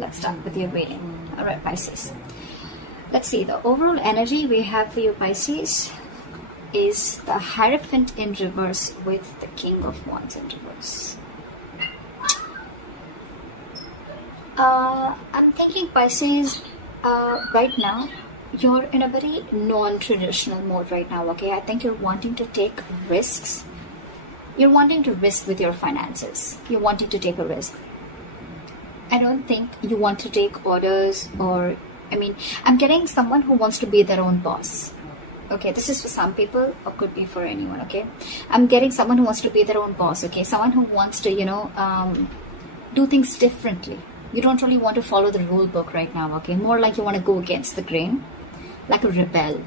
let's start with your reading. All right, Pisces. Let's see, the overall energy we have for you, Pisces, is the Hierophant in reverse with the King of Wands in reverse. I'm thinking, Pisces, right now, you're in a very non-traditional mode right now, okay? I think you're wanting to take risks. You're wanting to risk with your finances. You're wanting to take a risk. I don't think you want to take orders or, I'm getting someone who wants to be their own boss. Okay, this is for some people or could be for anyone, okay? I'm getting someone who wants to be their own boss, okay? Someone who wants to, do things differently. You don't really want to follow the rule book right now, okay? More like you want to go against the grain, like a rebel.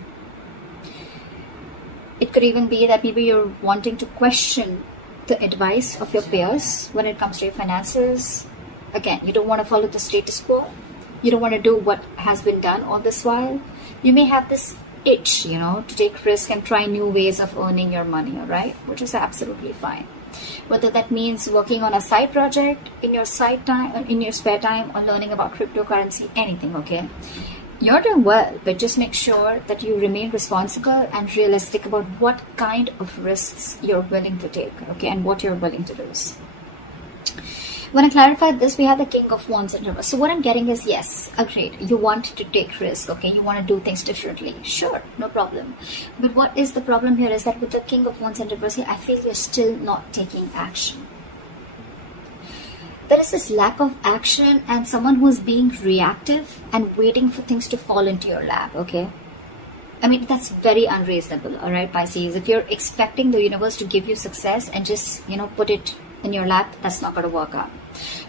It could even be that maybe you're wanting to question the advice of your peers when it comes to your finances. Again, you don't want to follow the status quo. You don't want to do what has been done all this while. You may have this itch, to take risk and try new ways of earning your money, all right? Which is absolutely fine. Whether that means working on a side project in your side time, in your spare time, or learning about cryptocurrency, anything, okay? You're doing well, but just make sure that you remain responsible and realistic about what kind of risks you're willing to take, okay, and what you're willing to lose. When I clarified this, we have the King of Wands in reverse. So what I'm getting is, yes, agreed. You want to take risk, okay? You want to do things differently. Sure, no problem. But what is the problem here is that with the King of Wands in reverse here, I feel you're still not taking action. There is this lack of action and someone who is being reactive and waiting for things to fall into your lap, okay? That's very unreasonable, all right, Pisces? If you're expecting the universe to give you success and just, put it in your lap, that's not going to work out.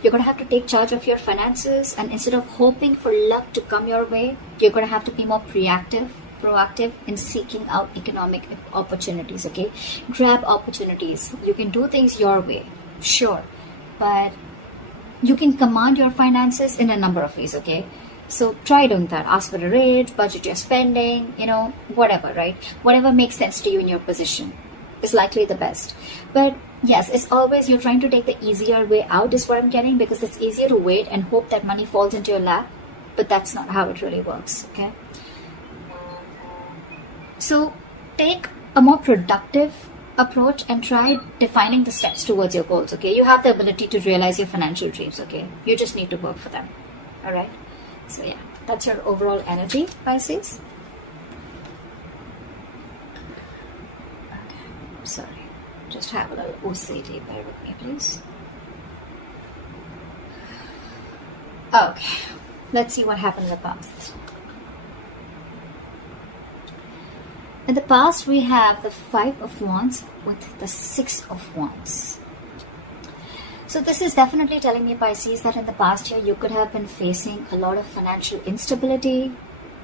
You're going to have to take charge of your finances, and instead of hoping for luck to come your way, you're going to have to be more proactive in seeking out economic opportunities, okay? Grab opportunities. You can do things your way, sure, but you can command your finances in a number of ways, okay? So try doing that. Ask for a rate, budget your spending, whatever, right? Whatever makes sense to you in your position is likely the best. But yes, it's always you're trying to take the easier way out is what I'm getting, because it's easier to wait and hope that money falls into your lap, but that's not how it really works, okay? So take a more productive approach and try defining the steps towards your goals, okay? You have the ability to realize your financial dreams, okay? You just need to work for them, all right? So yeah, that's your overall energy, Pisces. Okay, sorry. Just have a little OCD, bear with me, please. Okay, let's see what happened in the past. In the past, we have the Five of Wands with the Six of Wands. So this is definitely telling me, Pisces, that in the past year, you could have been facing a lot of financial instability,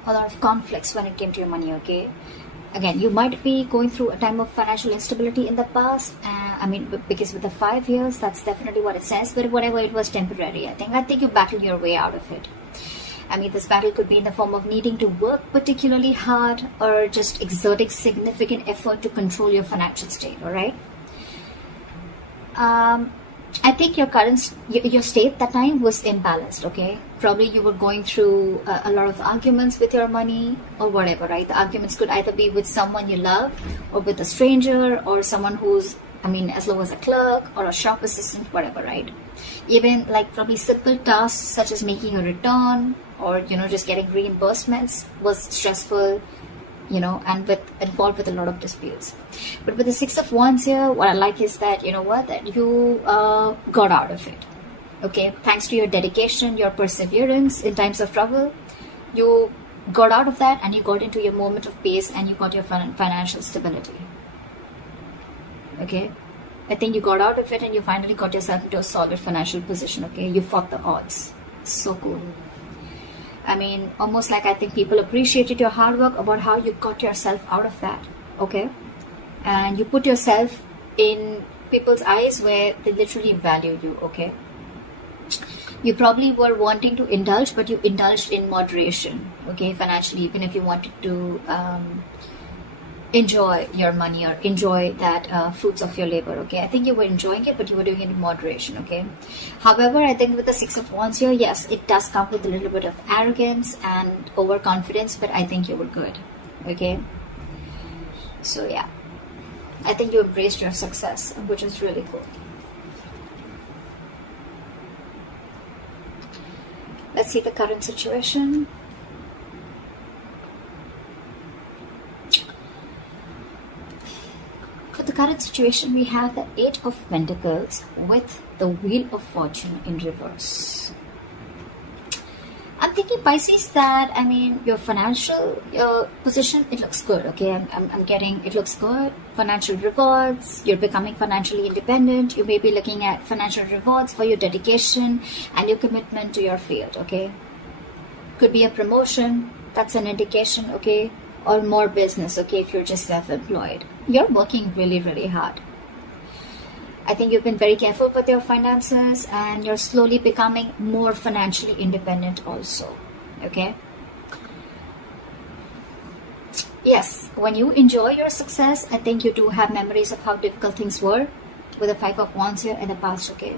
a lot of conflicts when it came to your money, okay? Again, you might be going through a time of financial instability in the past. Because with the 5 years, that's definitely what it says. But whatever, it was temporary, I think you battled your way out of it. This battle could be in the form of needing to work particularly hard or just exerting significant effort to control your financial state, all right? I think your state that time was imbalanced, okay? Probably you were going through a lot of arguments with your money or whatever, right? The arguments could either be with someone you love or with a stranger or someone who's, as low as a clerk or a shop assistant, whatever, right? Even like probably simple tasks such as making a return or, just getting reimbursements was stressful, and involved with a lot of disputes. But with the Six of Wands here, what I like is that, that you got out of it. Okay, thanks to your dedication, your perseverance in times of trouble, you got out of that and you got into your moment of peace and you got your financial stability. Okay, I think you got out of it and you finally got yourself into a solid financial position. Okay, you fought the odds. So cool. Almost like I think people appreciated your hard work about how you got yourself out of that, okay? And you put yourself in people's eyes where they literally value you, okay? You probably were wanting to indulge, but you indulged in moderation, okay, financially, even if you wanted to enjoy your money or enjoy that fruits of your labor. Okay, I think you were enjoying it, but you were doing it in moderation. Okay, however, I think with the Six of Wands here, yes, it does come with a little bit of arrogance and overconfidence, but I think you were good. Okay, so yeah, I think you embraced your success, which is really cool. Let's see the current situation. For the current situation, we have the Eight of Pentacles with the Wheel of Fortune in reverse. I'm thinking, Pisces, that, I mean, your financial position, it looks good, okay? I'm getting, it looks good. Financial rewards, you're becoming financially independent. You may be looking at financial rewards for your dedication and your commitment to your field, okay? Could be a promotion, that's an indication, okay? Or more business, okay, if you're just self-employed. You're working really, really hard. I think you've been very careful with your finances and you're slowly becoming more financially independent also, okay? Yes, when you enjoy your success, I think you do have memories of how difficult things were with the Five of Wands here in the past, okay?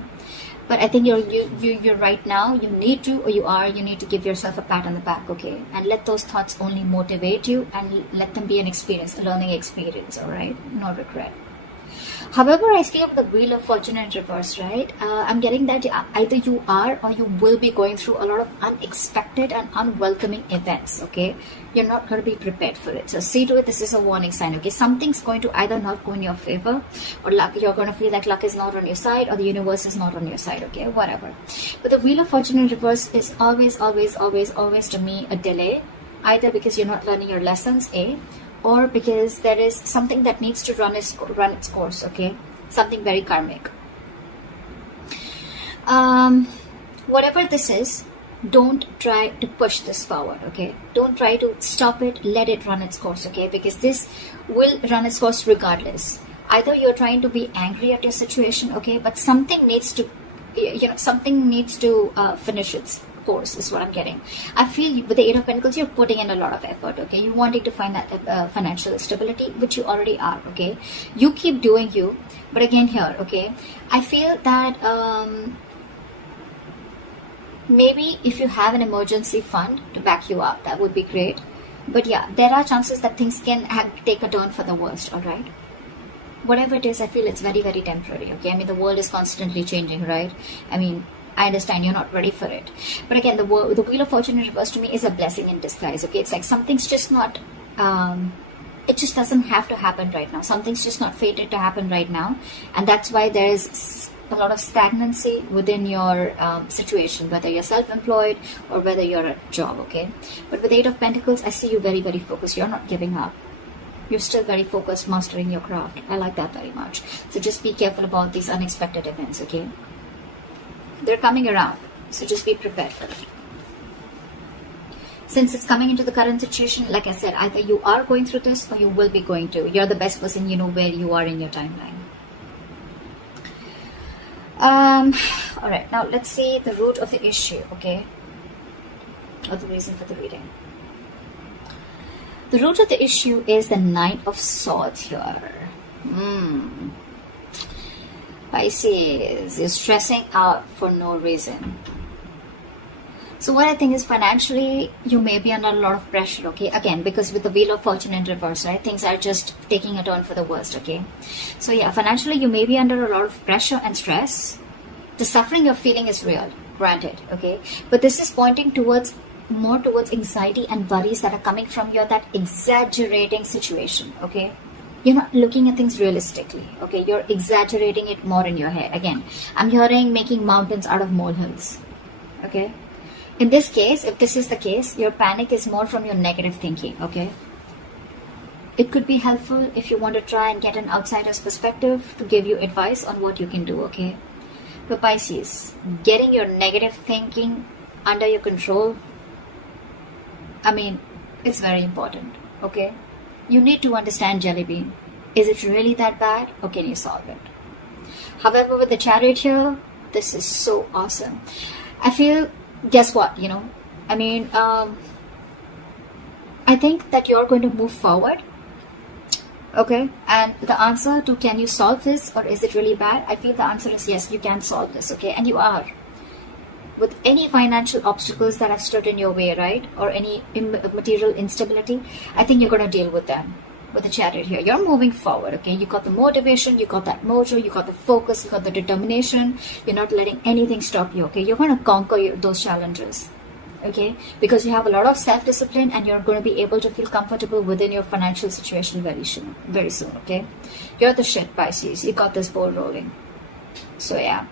But I think you're right now, you need to, or you need to give yourself a pat on the back, okay? And let those thoughts only motivate you and let them be an experience, a learning experience, all right? No regret. However, I feel the Wheel of Fortune in reverse, right? I'm getting that either you are or you will be going through a lot of unexpected and unwelcoming events, okay? You're not going to be prepared for it. So see to it, this is a warning sign, okay? Something's going to either not go in your favor, or luck, you're going to feel like luck is not on your side, or the universe is not on your side, okay? Whatever. But the Wheel of Fortune in reverse is always to me a delay, either because you're not learning your lessons, A, or because there is something that needs to run its course, okay? Something very karmic. Whatever this is, don't try to push this forward, okay? Don't try to stop it, let it run its course, okay? Because this will run its course regardless. Either you're trying to be angry at your situation, okay? But something needs to, something needs to finish its course is what I'm getting. I feel with the Eight of Pentacles, you're putting in a lot of effort, okay? You're wanting to find that financial stability, which you already are, okay? You keep doing you, but again here, okay? I feel that maybe if you have an emergency fund to back you up, that would be great. But yeah, there are chances that things can take a turn for the worst, all right? Whatever it is, I feel it's very, very temporary, okay? I mean, the world is constantly changing, right? I mean, I understand you're not ready for it. But again, the Wheel of Fortune in reverse to me is a blessing in disguise, okay? It's like something's just not, it just doesn't have to happen right now. Something's just not fated to happen right now. And that's why there's a lot of stagnancy within your situation, whether you're self-employed or whether you're at a job, okay? But with Eight of Pentacles, I see you very, very focused. You're not giving up. You're still very focused, mastering your craft. I like that very much. So just be careful about these unexpected events, okay? They're coming around, so just be prepared for it. Since it's coming into the current situation, like I said, either you are going through this or you will be going to. You're the best person, you know where you are in your timeline. All right, now let's see the root of the issue, okay? Or the reason for the reading. The root of the issue is the Knight of Swords here. Pisces is stressing out for no reason. So what I think is financially, you may be under a lot of pressure, okay? Again, because with the Wheel of Fortune in reverse, right? Things are just taking a turn for the worst, okay? So yeah, financially, you may be under a lot of pressure and stress. The suffering you're feeling is real, granted, okay? But this is pointing towards, more towards anxiety and worries that are coming from that exaggerating situation, okay? You're not looking at things realistically, okay? You're exaggerating it more in your head. Again, I'm hearing making mountains out of molehills, okay? In this case, if this is the case, your panic is more from your negative thinking, okay? It could be helpful if you want to try and get an outsider's perspective to give you advice on what you can do, okay? But Pisces, getting your negative thinking under your control, I mean, it's very important, okay? You need to understand, Jelly Bean. Is it really that bad, or can you solve it? However, with the Chariot here, this is so awesome. I feel, guess what, I mean, I think that you're going to move forward Okay, and the answer to can you solve this or is it really bad? I feel the answer is yes, you can solve this, okay, and you are. With any financial obstacles that have stood in your way, right, or any material instability, I think you're going to deal with them. With the Chariot here, you're moving forward, okay? You got the motivation, you got that mojo, you got the focus, you got the determination. You're not letting anything stop you, okay? You're going to conquer those challenges, okay? Because you have a lot of self-discipline and you're going to be able to feel comfortable within your financial situation very soon, okay? You're the shit, Pisces. You got this ball rolling. So yeah,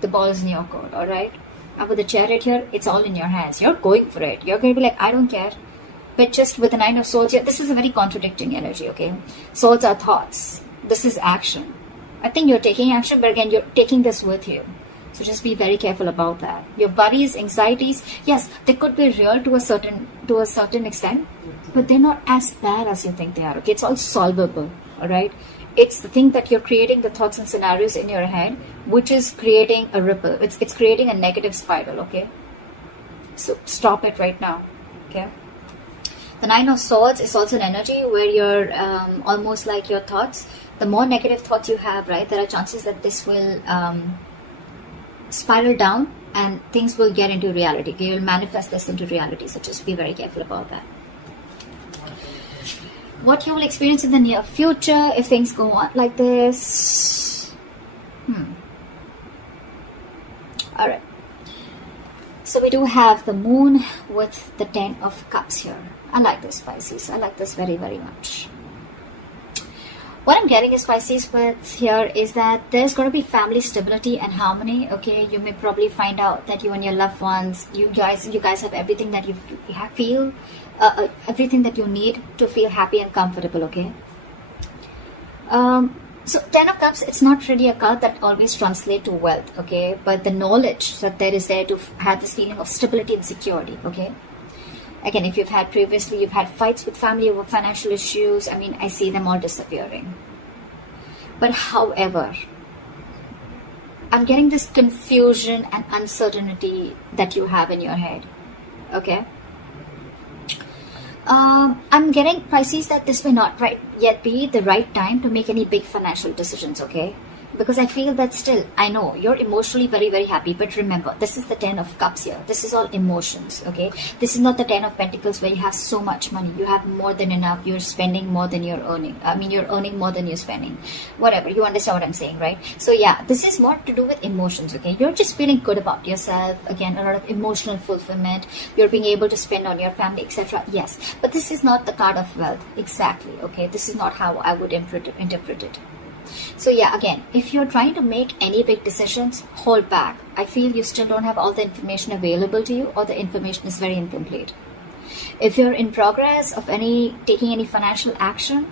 the ball is in your court, all right? And with the Chariot here, it's all in your hands. You're going for it. You're going to be like, I don't care. But just with the Nine of Swords here, this is a very contradicting energy, okay? Swords are thoughts. This is action. I think you're taking action, but again, you're taking this with you. So just be very careful about that. Your worries, anxieties, yes, they could be real to a certain extent, but they're not as bad as you think they are, okay? It's all solvable, all right? It's the thing that you're creating the thoughts and scenarios in your head, which is creating a ripple. It's creating a negative spiral, okay? So stop it right now, okay? The Nine of Swords is also an energy where you're almost like your thoughts. The more negative thoughts you have, right, there are chances that this will spiral down and things will get into reality. Okay? You'll manifest this into reality. So just be very careful about that. What you will experience in the near future if things go on like this. All right. So we do have the Moon with the 10 of Cups here. I like this, Pisces. I like this very, very much. What I'm getting is, Pisces, with here is that there's going to be family stability and harmony, okay? You may probably find out that you and your loved ones, you guys have everything that you feel, everything that you need to feel happy and comfortable, okay? So 10 of Cups, it's not really a card that always translates to wealth, okay? But the knowledge that there is there to have this feeling of stability and security, okay? Again, if you've had fights with family over financial issues, I mean, I see them all disappearing. But however, I'm getting this confusion and uncertainty that you have in your head, okay? I'm getting, Pisces, that this may not yet be the right time to make any big financial decisions, okay? Because I feel that still, I know you're emotionally very, very happy, but remember, this is the 10 of Cups here. This is all emotions, okay? This is not the 10 of Pentacles where you have so much money. You have more than enough. You're spending more than you're earning. I mean, you're earning more than you're spending. Whatever, you understand what I'm saying, right? So yeah, this is more to do with emotions, okay? You're just feeling good about yourself. Again, a lot of emotional fulfillment. You're being able to spend on your family, etc. Yes, but this is not the card of wealth. Exactly, okay? This is not how I would interpret it. So yeah, again, if you're trying to make any big decisions, hold back. I feel you still don't have all the information available to you, or the information is very incomplete. If you're in progress of taking any financial action,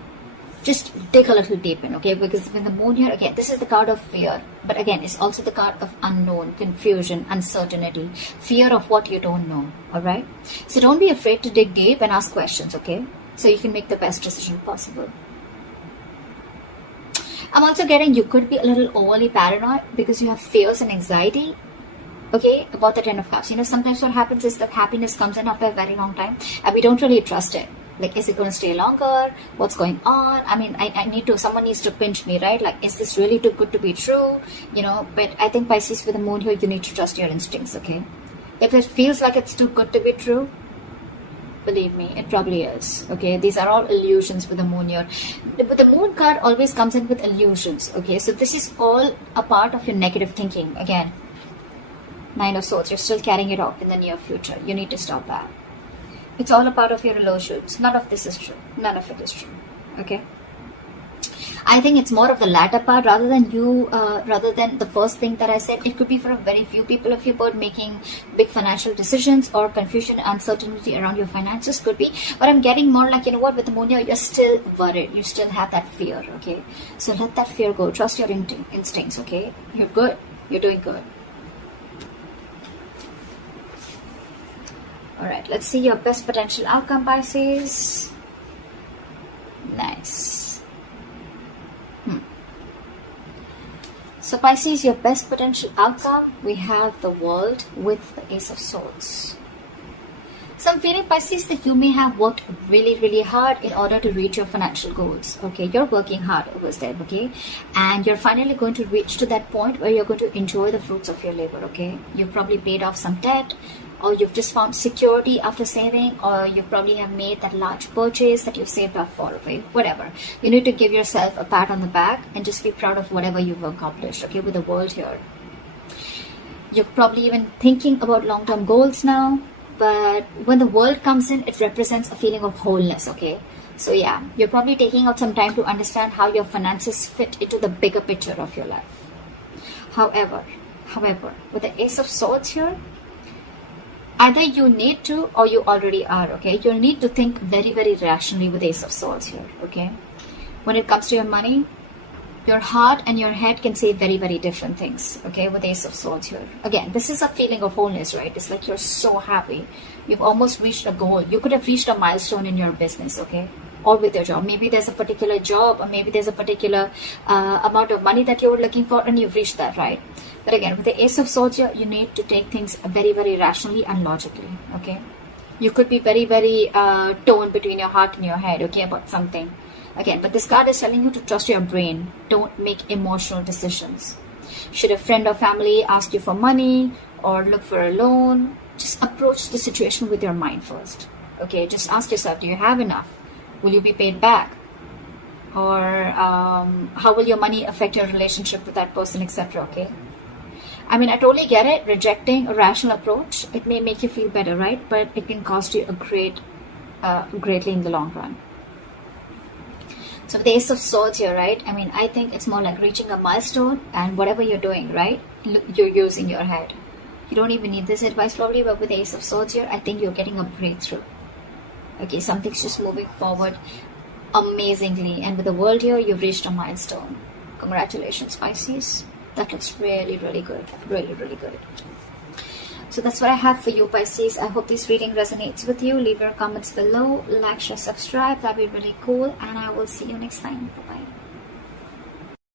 just dig a little deep in, okay? Because when the Moon here, again, this is the card of fear, but again, it's also the card of unknown, confusion, uncertainty, fear of what you don't know, all right? So don't be afraid to dig deep and ask questions, okay? So you can make the best decision possible. I'm also getting you could be a little overly paranoid because you have fears and anxiety, okay, about the 10 of Cups. You know, sometimes what happens is that happiness comes in after a very long time and we don't really trust it. Like, is it going to stay longer? What's going on? I mean, someone needs to pinch me, right? Like, is this really too good to be true? You know, but I think, Pisces, with the Moon here, you need to trust your instincts, okay? If it feels like it's too good to be true, believe me, it probably is, okay? These are all illusions with the Moon here. But the Moon card always comes in with illusions, okay? So this is all a part of your negative thinking. Again, Nine of Swords, you're still carrying it off in the near future. You need to stop that. It's all a part of your illusions. None of this is true. None of it is true, okay? I think it's more of the latter part rather than the first thing that I said. It could be for a very few people of your birth making big financial decisions, or confusion, uncertainty around your finances could be. But I'm getting more like, you know what, with the Moon here, you're still worried. You still have that fear, okay? So let that fear go. Trust your instincts, okay? You're good. You're doing good. Alright, let's see your best potential outcome, Pisces. Nice. So Pisces, your best potential outcome, we have the World with the Ace of Swords. So I'm feeling, Pisces, that you may have worked really hard in order to reach your financial goals. Okay, you're working hard over there, okay, and you're finally going to reach to that point where you're going to enjoy the fruits of your labor. Okay, you've probably paid off some debt, or you've just found security after saving, or you probably have made that large purchase that you've saved up for. Okay, whatever. You need to give yourself a pat on the back and just be proud of whatever you've accomplished. Okay, with the world here, you're probably even thinking about long-term goals now. But when the world comes in, it represents a feeling of wholeness, okay? So yeah, you're probably taking out some time to understand how your finances fit into the bigger picture of your life. However, with the Ace of Swords here, either you need to or you already are, okay? You'll need to think very rationally with Ace of Swords here, okay? When it comes to your money, your heart and your head can say very different things, okay, with Ace of Swords here. Again, this is a feeling of wholeness, right? It's like you're so happy. You've almost reached a goal. You could have reached a milestone in your business, okay, or with your job. Maybe there's a particular job, or maybe there's a particular amount of money that you were looking for, and you've reached that, right? But again, with the Ace of Swords here, you need to take things very rationally and logically, okay? You could be very torn between your heart and your head, okay, about something. Again, but this card is telling you to trust your brain. Don't make emotional decisions. Should a friend or family ask you for money or look for a loan, just approach the situation with your mind first. Okay, just ask yourself, do you have enough? Will you be paid back? Or how will your money affect your relationship with that person, etc. Okay. I mean, I totally get it. Rejecting a rational approach, it may make you feel better, right? But it can cost you greatly in the long run. So with the Ace of Swords here, right? I mean, I think it's more like reaching a milestone, and whatever you're doing, right? You're using your head. You don't even need this advice probably, but with the Ace of Swords here, I think you're getting a breakthrough. Okay, something's just moving forward amazingly. And with the World here, you've reached a milestone. Congratulations, Pisces. That looks really good. Really good. So that's what I have for you, Pisces. I hope this reading resonates with you. Leave your comments below. Like, share, subscribe. That'd be really cool. And I will see you next time. Bye-bye.